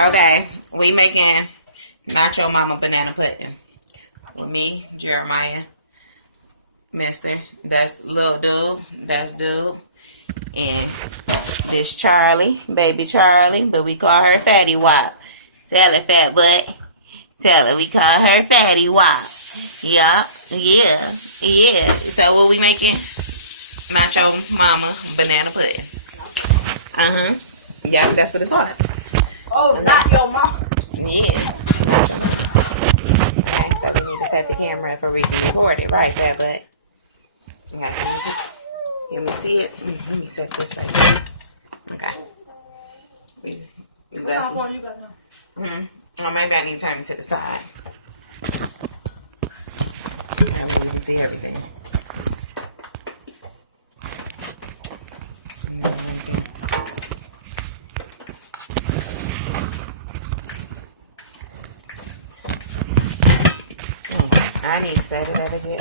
Okay, we making Nacho Mama banana pudding. With me, Jeremiah, Mister. That's little dude. That's dude. And this Charlie, baby Charlie, but we call her Fatty Wop. Tell her, fat butt. Tell her we call her Fatty Wop. Yup, yeah. So what we making? Nacho Mama banana pudding. Yeah, that's what it's called. Oh, not your mama. Yeah. Okay, so we need to set the camera for we can record it, right there, but let me see it. Let me set this right here. Okay. You got some? Oh, maybe I need to turn it to the side. We can see everything. I need to set it up again.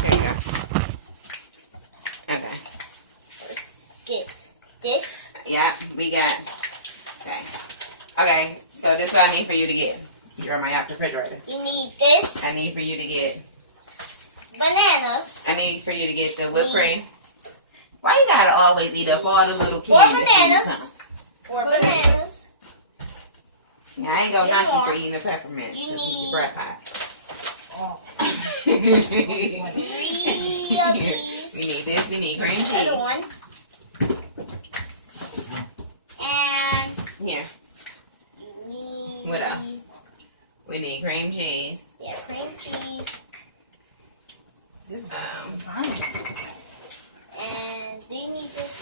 There you go. Okay. Let's get this. Yeah, we got. Okay, so this is what I need for you to get. You're my refrigerator. You need this. I need for you to get Bananas. I need for you to get the whipped cream. Why you gotta always eat up all the little Four candy? bananas. 4 bananas. Yeah, I ain't gonna knock you for eating the peppermint. You Your need breath hot. 3 of these. We need this. We need cream cheese. Another one. And Here. you need. What else? We need cream cheese. Yeah, cream cheese. This And do you need this?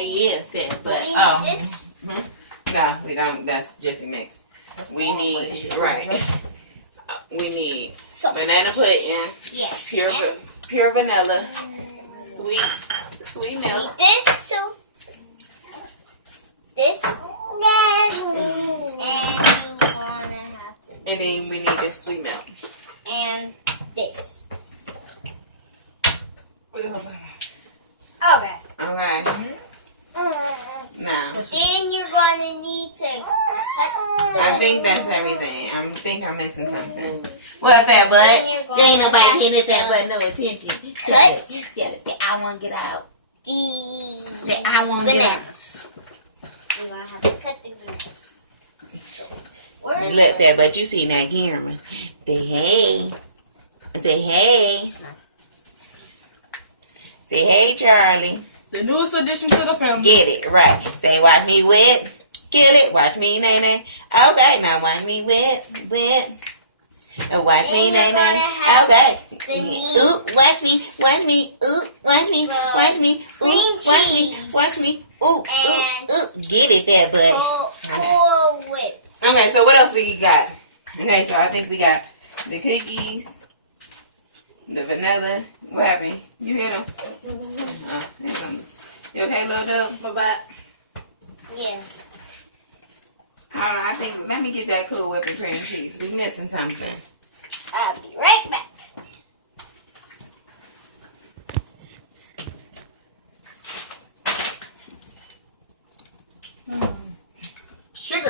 Yeah, but Do you need this? No, we don't. That's Jiffy Mix. We need we need banana pudding. Yes. Pure vanilla, sweet Need milk. this too. This. And you wanna have to. And then we need this sweet milk. And this. Okay. Okay. Okay. Now, Then you're gonna need to cut. I think that's everything. I think I'm missing something. What, fat butt? Then you're There ain't gonna nobody have paying to that butt no attention. cut I want to get out. the I want to get out. bananas. You're gonna have to cut the bananas. Where is Look, fat butt, you seen that camera. Say hey. Say hey. Say hey, Charlie. The newest addition to the family. Get it right. Say watch me whip. Kill it. Watch me nay nay. Okay, now watch me whip. Watch me nay nay. Okay. Ooh, watch me. Ooh, watch me. Ooh, watch me. Ooh. Get it, that butt. pull whip. Okay, so what else we got? Okay, so I think we got the cookies, the vanilla. What happened? You hit them? You okay, little dude? My bad. Yeah. Hold on, I think, let me get that Cool Whipping cream cheese. We missing something. I'll be right back.